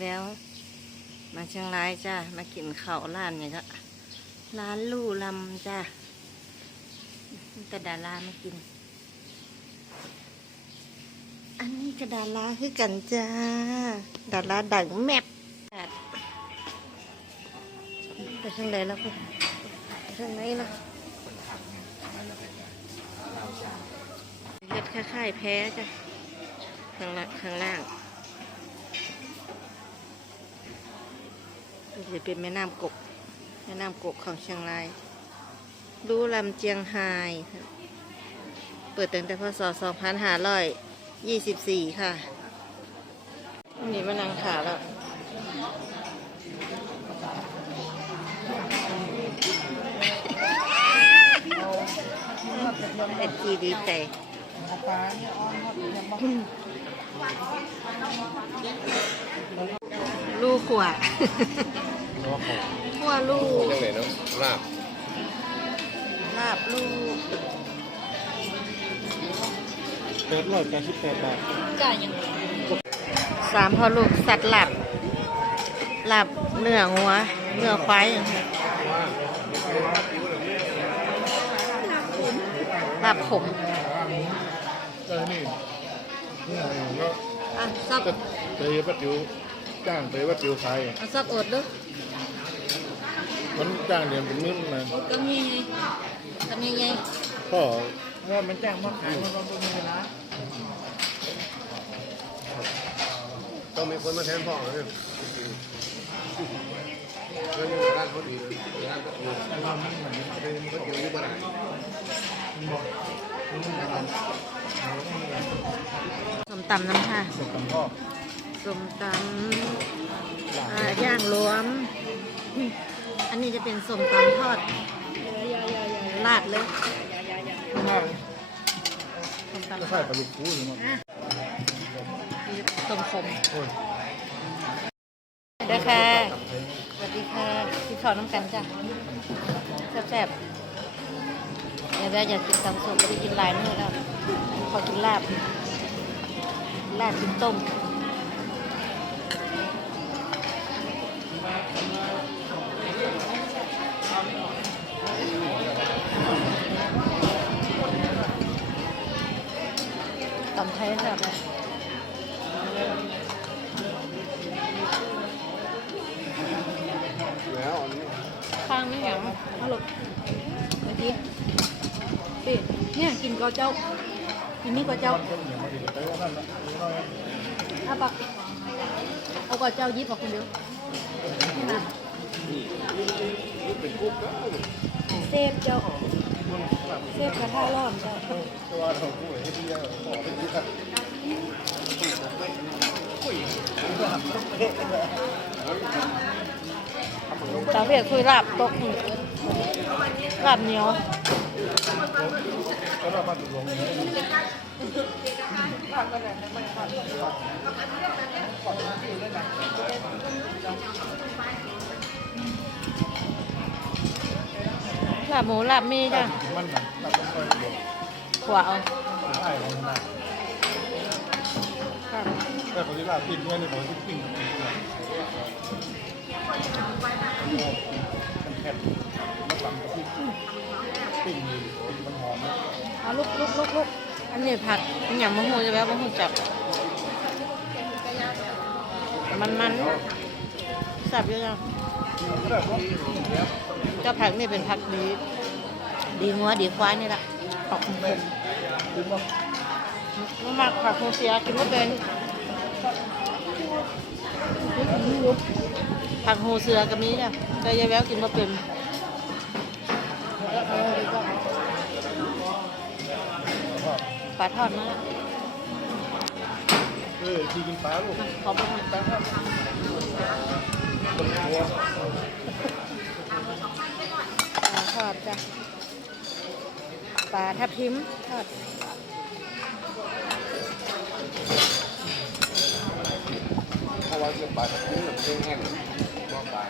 แววมาเชียงรายจ้ามากินข้าวร้านนี่ก็ร้านลู่ลำจ้าแต่ดาราไม่กิน อันนี้ก็ดาราคือกันจ้า ดาราดังแมปไปทางไหนแล้วก็ไปทางไหนล่ะเฮ็ดคล้ายๆแพ้จ้ะข้างล่างข้างล่าง จะเป็นแม่น้ำกบแม่น้ำกบของเชียงราย รู้ลำเจียงไฮเปิดตั้งแต่พศ 2524 ค่ะวันนี้มานั่งขาแล้วเอ็ดจีดีใจ ขวดขัวลูกยังไงเนาะลาบลาบลูกเปิดร้อยแปดสิบแปดบาทสามพอลูกสัตว์หลับหลับเนื้องัวเนื้อควายอย่างเงี้ยหลับขมเออนี่นี่อะไรก็อะซับเตยวัดจิ๋ว จ้างเตยวัดจิ๋วขายอะซับอดด้วยมันจ้างเดือนเป็นมื้อนะก็มีไงทำยังไงพ่อว่ามันจ้างมาขายมันก็มีเวลาต้องมีคนมาแทนพ่อเลยเรื่องนี้ร้านเขาดีร้านเขาดีแต่ว่ามันเหมือนเป็นเขาอยู่ที่บ้านสมตำน้ำค่ะสุดกับพ่อ ส้มตำอ่าย่างรวม อันนี้จะเป็นส้มตำทอดลาดเลยมากสมจะตำทใส่ดปลาลูกคูหรือมั้งมีต้มขมโอ้ยเด้อค่ะสวัสดีค่ะพี่ขอน้ำกันจ้ะแซ่บๆอย่าได้อยากกินตำส้มไม่ได้กินหลายมื้อแล้วขอกินลาบลาบกินต้ม ตำไทยแซ่บเลยแล้วอันนี้ข้างไม่แข็งฮัลโหลเมื่อกี้พี่เนี่ยกินกอเจ้า กินนี่กอเจ้าคนอย่างมาดีไปว่านั่นละน้อยเอาปักเอากอเจ้ายิบออกคนเดียวนี่นะเป็นกุ๊กก็เซฟเจ้า เซฟกระทะร้อนจ้าตัวเราผู้เฮ็ดดีอะขอเป็นที่กันสาวเวียคุยลาบตกนี่ลาบเหนียว ลามาตกลงลาบหมูลาบมีจ้ะมันนะตัดต้นไม้บอกขวาเอาไอ้ของมันนะแต่คนที่ลาปิ้งเนี่ยนี่ผมที่ปิ้งมันแคบมาสั่งกับพี่ปิ้งนี่มันหอมนะเอาลุกลุกลุกลุกอันนี้ผักอันอย่างมะฮูจะแบบมะฮูจับมันมันสับเยอะจัง เจ้าผักนี่เป็นผักดี ดีงัวดีควายนี่แหละขอบคุณคือว่ามามากผักโฮเซียกินไม่เป็นผักโฮเสือก็มีจ้ะแต่ยายแววกินไม่เป็นปลาทอดนะเออที่กินปลาลูกขอบคุณ ปลาครับคนหัวปลาทอดจ้ะปลาทับทิมทอดเพราะว่าเรื่องปลาแบบนี้มันแห้งๆว่าปลา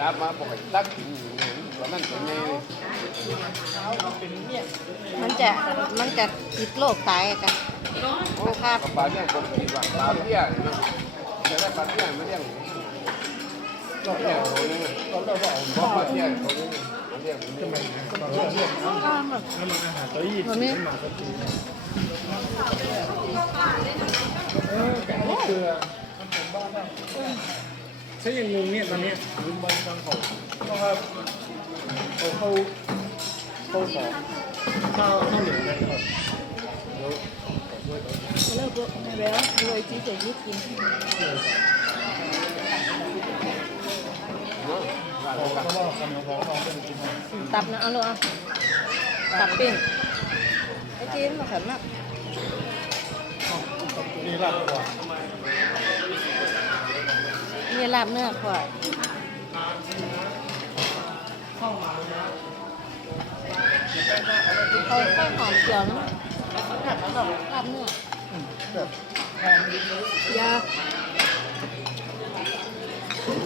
รับมาบอกให้ตักกินอยู่เนี่ยตัวนั้นเป็นไงมันจะมันจะติดโรคตายกันโอ้ครับปลาเลี้ยงปกติว่าปลาเลี้ยนะ จะได้ปลาเลี้ยงไม่เลี้ยงก็เลี้ยงตัวนึงก็เลิกว่าเอาปลาเลี้ยงตัวนึงเลี้ยงทำไมอ้าวแบบแล้วมันอาหารตัวยี่สิบมันไม่หมาตัวจีเออแกงเกลือใช่ยังงงเนี่ยตอนเนี้ยลืมใบบางของก็ครับเขาเข้าเข้าสองข้าวข้าวเหนียวนะครับแล้ว เลิกแล้วไม่แล้วรวยจีจะยึดกินเนาะเขาบอกกันตับนะเอาลูกเอาตับปิ้งไอ้จีนมาขันมากนี่หลับกว่ามีลาบเนื้อควาเขาค่อยหอมเจียวนะ ลาบเนื้อแบบยา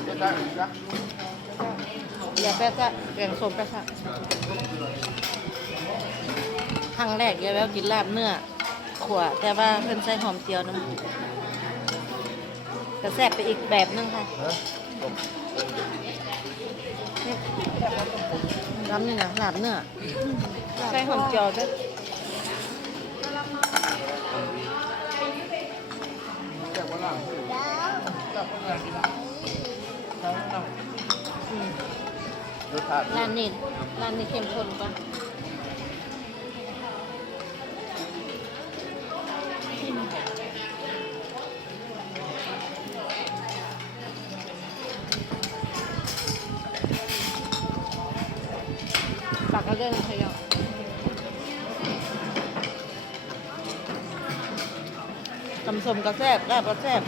จะได้จ้ะอย่าแปะซะแกงส้มแปะซะครั้งแรกเดี๋ยแล้วกินลาบเนื้อขวดแต่ว่าเพิ่นใส่หอมเจียวนะกระแซบไปอีกแบบนึงค่ะน้ำนี่นะลาบเนื้อใส่หอมเจียวด้วย อืมรสชาติร้านนี้ร้านนี้เข้มข้นกว่าปากก็เรื่องขยะตำส้มกระแซบลาบกระแซบ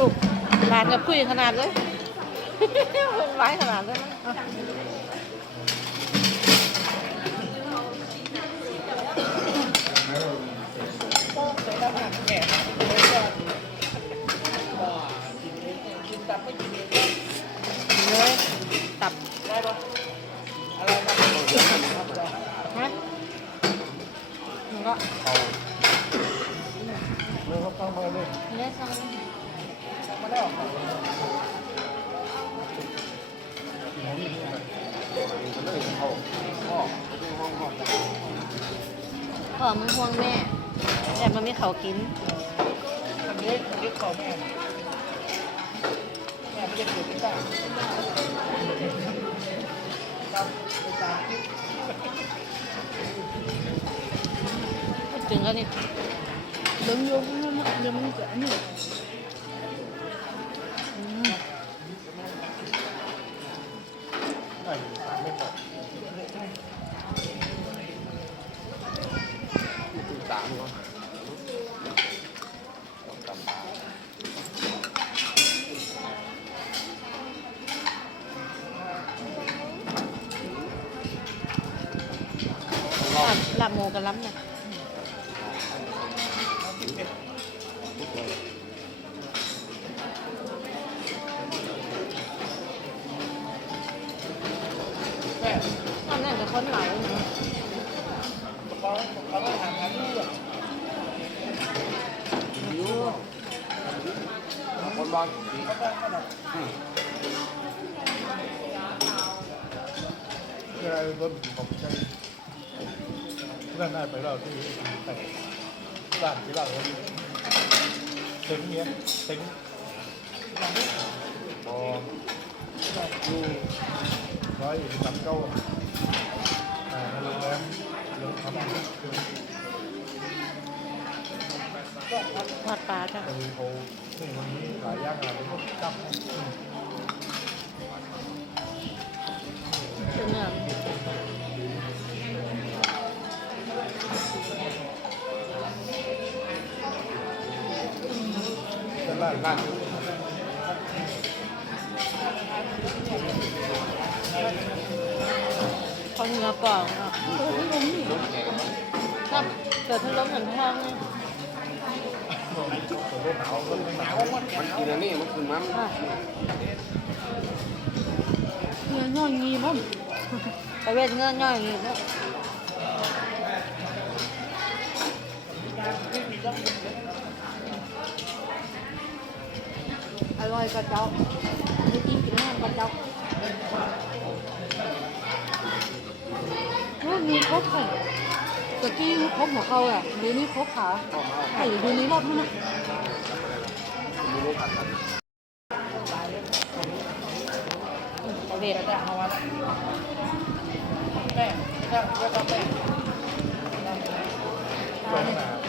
ลูกหลานกับคุยขนาดเลยเป็นไว้ขนาดเลยนะ พ่ออมึงห่วงแม่แต่มันไม่เขากินอันนี้อันนี้ขอแม่แม่ไม่ได้เกิดที่บ้านพูดถึงก็นี่เดิมโยมมันเดิมมันจะอันนี้าบลาบหมูกับล้ำเนี่ยตอนนั้นกับคนเหลาเนอะคนบ้านเวลารถผมใช้ เพื่อนได้ไปเราที่แต่ร้านที่เราเต็งเนี้ยเต็งพออยู่ร้อยสามเก้าอ่าโรงแรมโรงทำทอดปลาจ้ะแต่เขาซึ่งวันนี้หลายอย่างอะไรก็จับคือเนื้อ เป็นร้านบ้านเขาเนื้อกรอบเนาะถ้าเกิดทะลุเหมือนทองเนี่ยตัวรถหนาวรถหนาวมันกินอันนี้มันคือมันเนื้อย่อยงีมั้งไปเวทเงื่อนย่อยอย่าง อร่อยกว่าเจ้าไม่กินกินแห้งกว่าเจ้าว่ามีครบค่ตะกี้ครบหัวเขาอะเดี๋ยวนี้ครบขาไข่ดูนี้รอบนั้นนะมีรู้ผัดกันไปเวทตัวหนา